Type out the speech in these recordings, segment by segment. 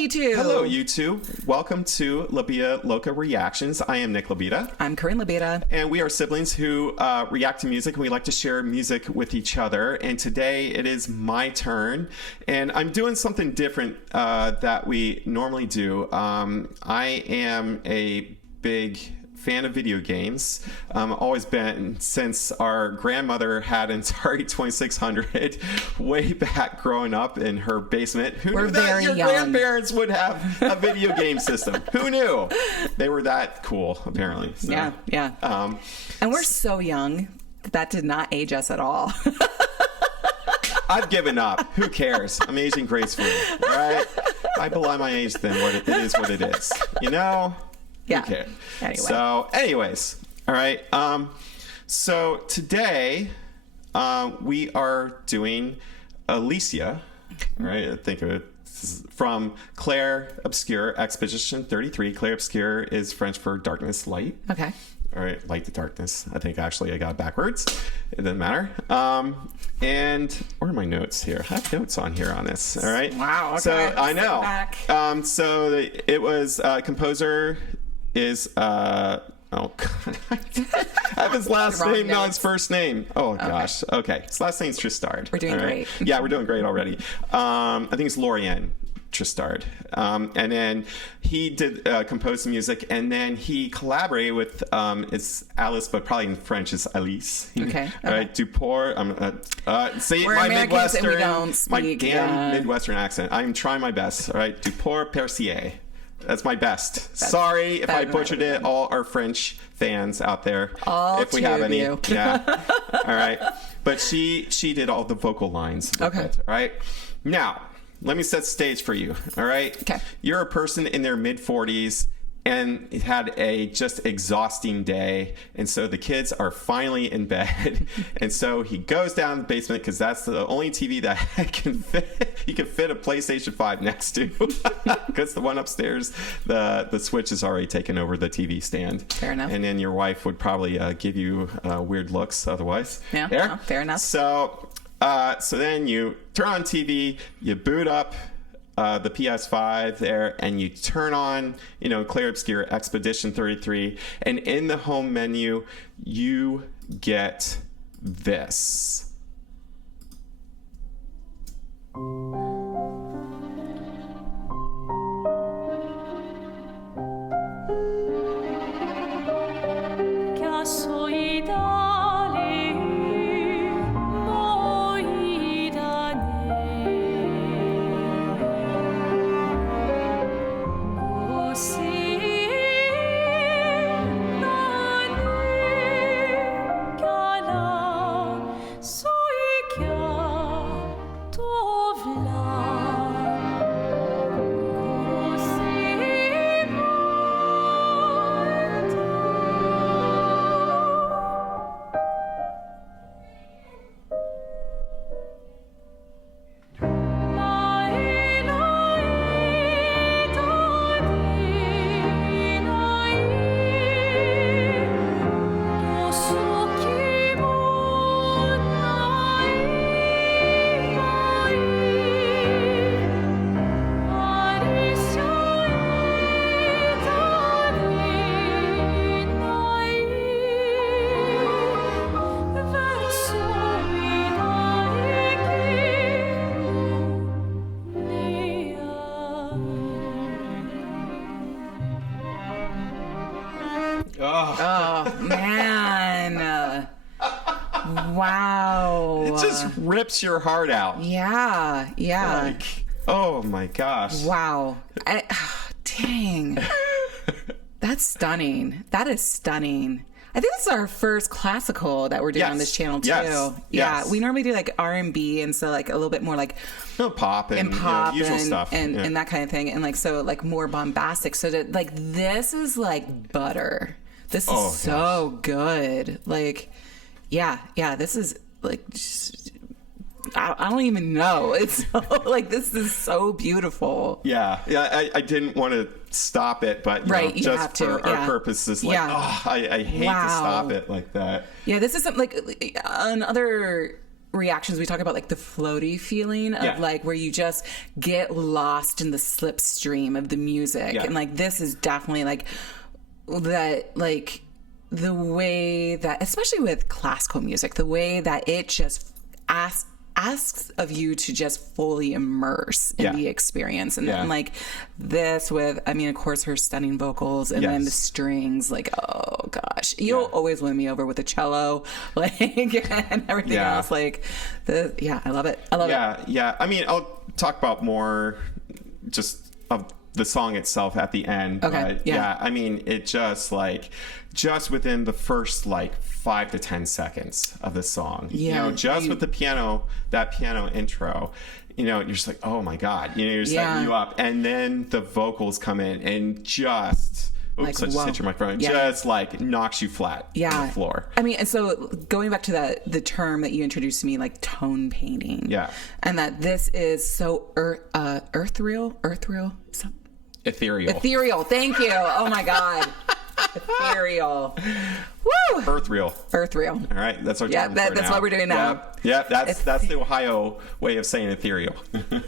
you two. Hello, you two. Welcome to Labita Loca Reactions. I am Nick Labita. I'm Corinne Labita. And we are siblings who react to music, and we like to share music with each other. And today it is my turn, and I'm doing something different that we normally do. I am a big fan of video games. Always been since our grandmother had an Atari 2600 way back growing up in her basement. Who knew that your grandparents would have a video game system? Who knew? They were that cool, apparently. So, yeah. And we're so young that did not age us at all. I've given up. Who cares? I'm aging gracefully. All right? I belie my age then. It is what it is. You know? Yeah. Okay. Anyway. So, anyways, all right. So today we are doing Alicia. All right. I think of it from Clair Obscur, Expedition 33. Clair Obscur is French for darkness, light. Okay. All right, light to darkness. I think actually I got it backwards. It doesn't matter. And where are my notes here? I have notes on here on this. All right. Wow. Okay. So I know. So it was composer is oh god, I have his last name, not his first name. Oh gosh. Okay, his last name's Tristard. We're doing great. Yeah, we're doing great already. I think it's Lorian Tristard, and then he did compose the music, and then he collaborated with it's Alice, but probably in French it's Alice. Okay. All right, Duport. See We're my Americans Midwestern, and we don't speak, my damn Midwestern accent. I'm trying my best. All right, Duport Percier. That's my best. Sorry if I butchered it. All our French fans out there, if we have any. Yeah. All right. But she did all the vocal lines. Okay. All right. Now, let me set the stage for you. All right. Okay. You're a person in their mid-40s and had a just exhausting day, and so the kids are finally in bed, and so he goes down the basement because that's the only TV that can fit. He can fit a PlayStation 5 next to, because the one upstairs, the switch is already taken over the TV stand. Fair enough. And then your wife would probably give you weird looks otherwise. Yeah. There? No, fair enough. So then you turn on TV, you boot up the PS5 there, and you turn on, Clair Obscur Expedition 33, and in the home menu, you get this. Oh man. Wow. It just rips your heart out. Yeah. Like, oh my gosh. Wow. Dang. That's stunning. That is stunning. I think this is our first classical that we're doing on this channel too. Yes. Yeah, we normally do like R&B, and so like a little bit more like pop and usual stuff and that kind of thing, and like so like more bombastic. So that like this is like butter. This is so good. Like, yeah. This is like just, I don't even know. It's so, like this is so beautiful. Yeah. I didn't want to stop it, but you just for our purposes, like I hate to stop it like that. Yeah, this isn't like on other reactions, we talk about like the floaty feeling of like where you just get lost in the slipstream of the music. And like this is definitely like that, like the way that, especially with classical music, the way that it just asks of you to just fully immerse in the experience. And then like this with, I mean, of course, her stunning vocals and then the strings, like, oh gosh, you'll always win me over with the cello, like, and everything else. Like, I love it. I love it. Yeah. I mean, I'll talk about more just of the song itself at the end. Okay. But I mean, it just like, just within the first like 5 to 10 seconds of the song, you know, just with the piano, that piano intro, you know, you're just like, oh my God, you know, you're setting you up. And then the vocals come in and just, oops, like, I just hit your microphone, just like knocks you flat on the floor. I mean, and so going back to the term that you introduced to me, like tone painting. Yeah. And that this is so ethereal. Ethereal. Thank you. Oh my God. Ethereal. Woo! Earthreal. All right, that's our term. That's what we're doing now. Yeah, that's the Ohio way of saying ethereal. I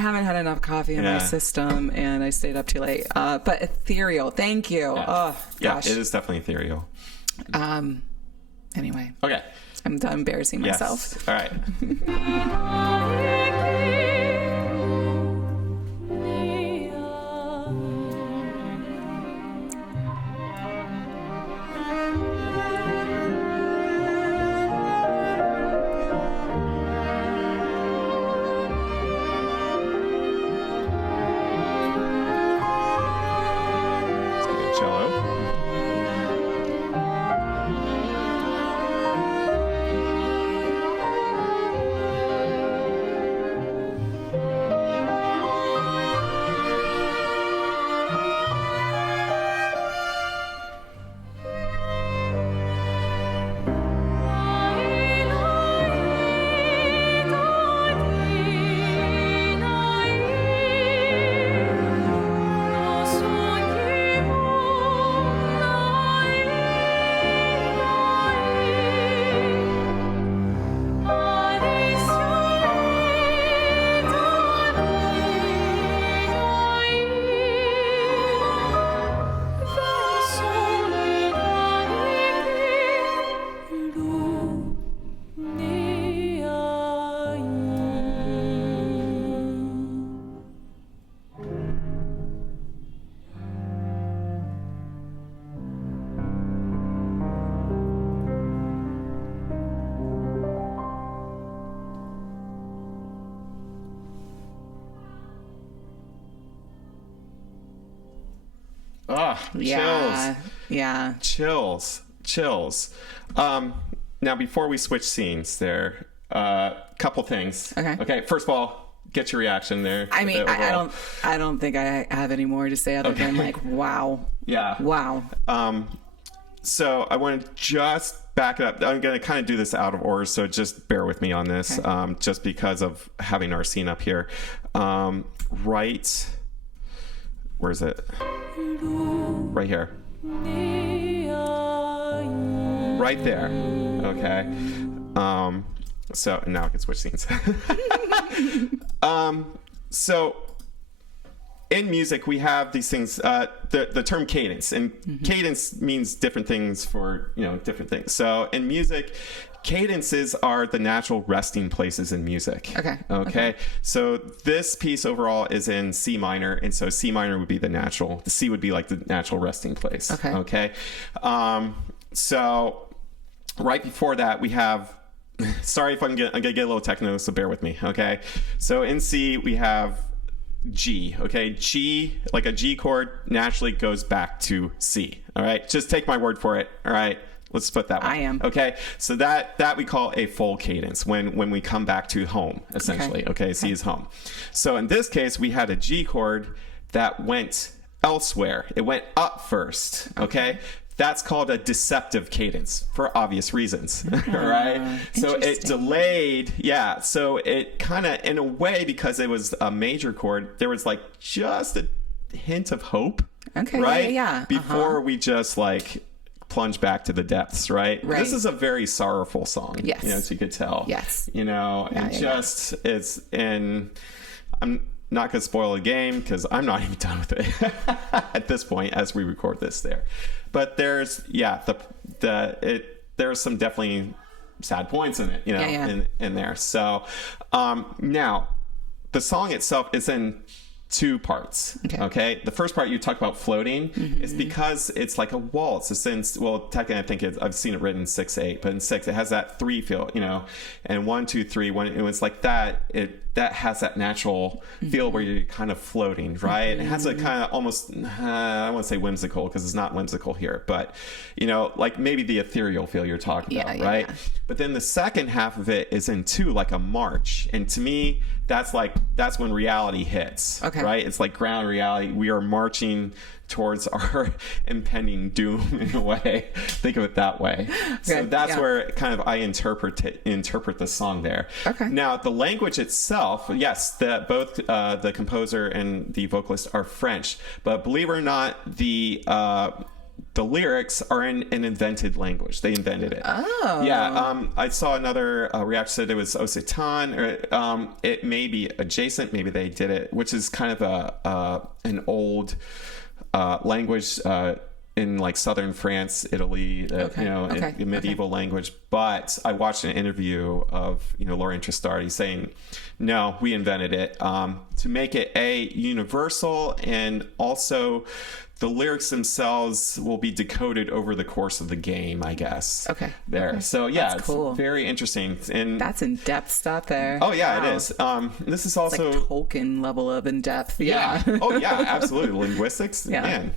haven't had enough coffee in my system, and I stayed up too late. But ethereal. Thank you. Oh gosh. It is definitely ethereal. Anyway. Okay. I'm done embarrassing myself. All right. Chills. Now, before we switch scenes there, couple things. Okay. First of all, get your reaction there. I mean, I don't think I have any more to say other than like, wow. Yeah. Wow. So I want to just back it up. I'm going to kind of do this out of order, so just bear with me on this, just because of having our scene up here. Right. Where is it? Right here. Right there. Okay. So now I can switch scenes. So in music, we have these things, the term cadence, and cadence means different things for, different things. So in music, cadences are the natural resting places in music. Okay. So this piece overall is in C minor, and so C minor would be the C would be like the natural resting place. Okay. So right before that, we have, sorry if I'm gonna get a little technical, so bear with me. Okay. So in C, we have G. Okay. G, like a G chord, naturally goes back to C. All right. Just take my word for it. All right. Let's put that one. I am. Okay. So that we call a full cadence when we come back to home, essentially. Okay. C is home. So in this case, we had a G chord that went elsewhere. It went up first. Okay. That's called a deceptive cadence for obvious reasons. All right. So it delayed. Yeah. So it kind of, in a way, because it was a major chord, there was like just a hint of hope. Okay. Right. Yeah. Before we just like plunge back to the depths, right? This is a very sorrowful song, yes, as you could tell. Yes. And it's in... I'm not going to spoil the game because I'm not even done with it at this point as we record this there. But there's, there's some definitely sad points in it, in there. So now the song itself is in two parts. Okay. The first part you talk about floating is because it's like a waltz. Technically I think I've seen it written 6/8, but in 6 it has that 3 feel, and 1, 2, 3. When it was like that, that has that natural feel where you're kind of floating, right? It has a kind of almost, I don't want to say whimsical because it's not whimsical here, but like maybe the ethereal feel you're talking about, right? Yeah. But then the second half of it is in 2, like a march. And to me, that's when reality hits, right? It's like ground reality. We are marching towards our impending doom in a way. Think of it that way. So that's where kind of I interpret the song there. Now the language itself, yes, both the composer and the vocalist are French, but believe it or not, the lyrics are in an invented language. They invented it. Oh. Yeah. I saw another reaction said it was Occitan, or it may be adjacent. Maybe they did it, which is kind of an old language in like southern France, Italy, in medieval language. But I watched an interview of Lorraine Tristardi saying, no, we invented it to make it universal, and also the lyrics themselves will be decoded over the course of the game, I guess. So yeah, it's cool. Very interesting, and that's in-depth stuff there. Oh yeah, wow. It is. This is also like Tolkien level of in-depth. Yeah. Oh yeah, absolutely. Linguistics. Man,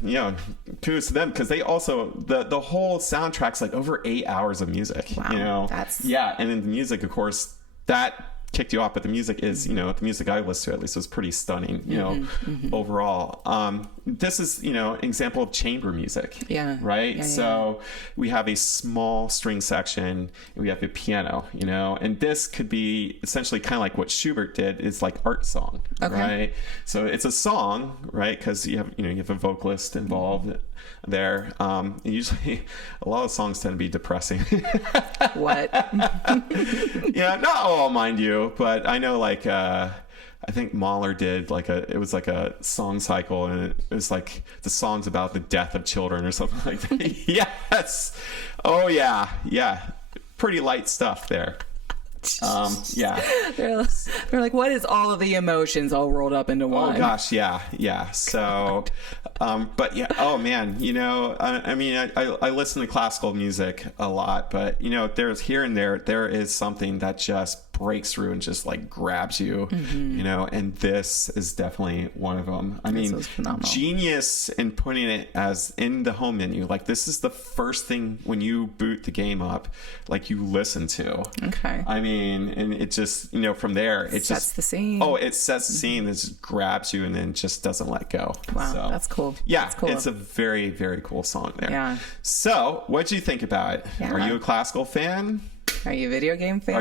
kudos to them, because they also the whole soundtrack's like over 8 hours of music. Wow. And then the music, of course, that kicked you off, but the music is, the music I listened to at least was pretty stunning, overall. This is, an example of chamber music. Yeah. Right? So we have a small string section and we have a piano, and this could be essentially kind of like what Schubert did, is like art song, right? So it's a song, right? Because you have a vocalist involved there. Usually a lot of songs tend to be depressing. What? Yeah, not all, mind you, but I know I think Mahler did it was like a song cycle, and it was like the songs about the death of children or something like that. Yes. Oh yeah. Pretty light stuff there. Yeah. They're like, what is all of the emotions all rolled up into one? Oh gosh, yeah. So, but yeah, oh man, I mean, I listen to classical music a lot, but there's here and there is something that just breaks through and just like grabs you, and this is definitely one of them. I mean, genius in putting it as in the home menu. Like, this is the first thing when you boot the game up, like, you listen to. I mean, and it just, from there, it sets the scene. Oh, it sets the scene. It just grabs you and then just doesn't let go. Wow, so, that's cool. Yeah, that's cool. It's a very, very cool song there. Yeah. So, what'd you think about it? Yeah. Are you a classical fan? Are you a video game fan?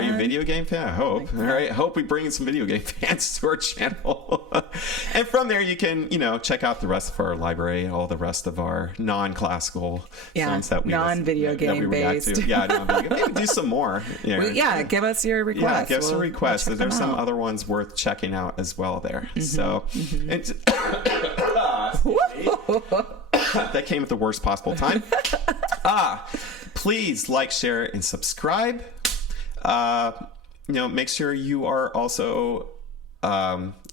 I hope. All right. Hope we bring in some video game fans to our channel. And from there, you can, check out the rest of our library, all the rest of our non-classical songs that we non-video game based. To. Yeah, non-video game. Maybe do some more. Give us your requests. Yeah, give us a request. There's some other ones worth checking out as well there. So, that came at the worst possible time. Please like, share, and subscribe. Make sure you are also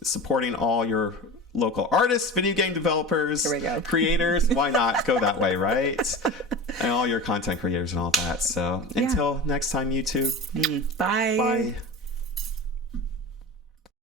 supporting all your local artists, video game developers, creators. Why not go that way, right? And all your content creators and all that. So until next time, YouTube. Bye. Bye.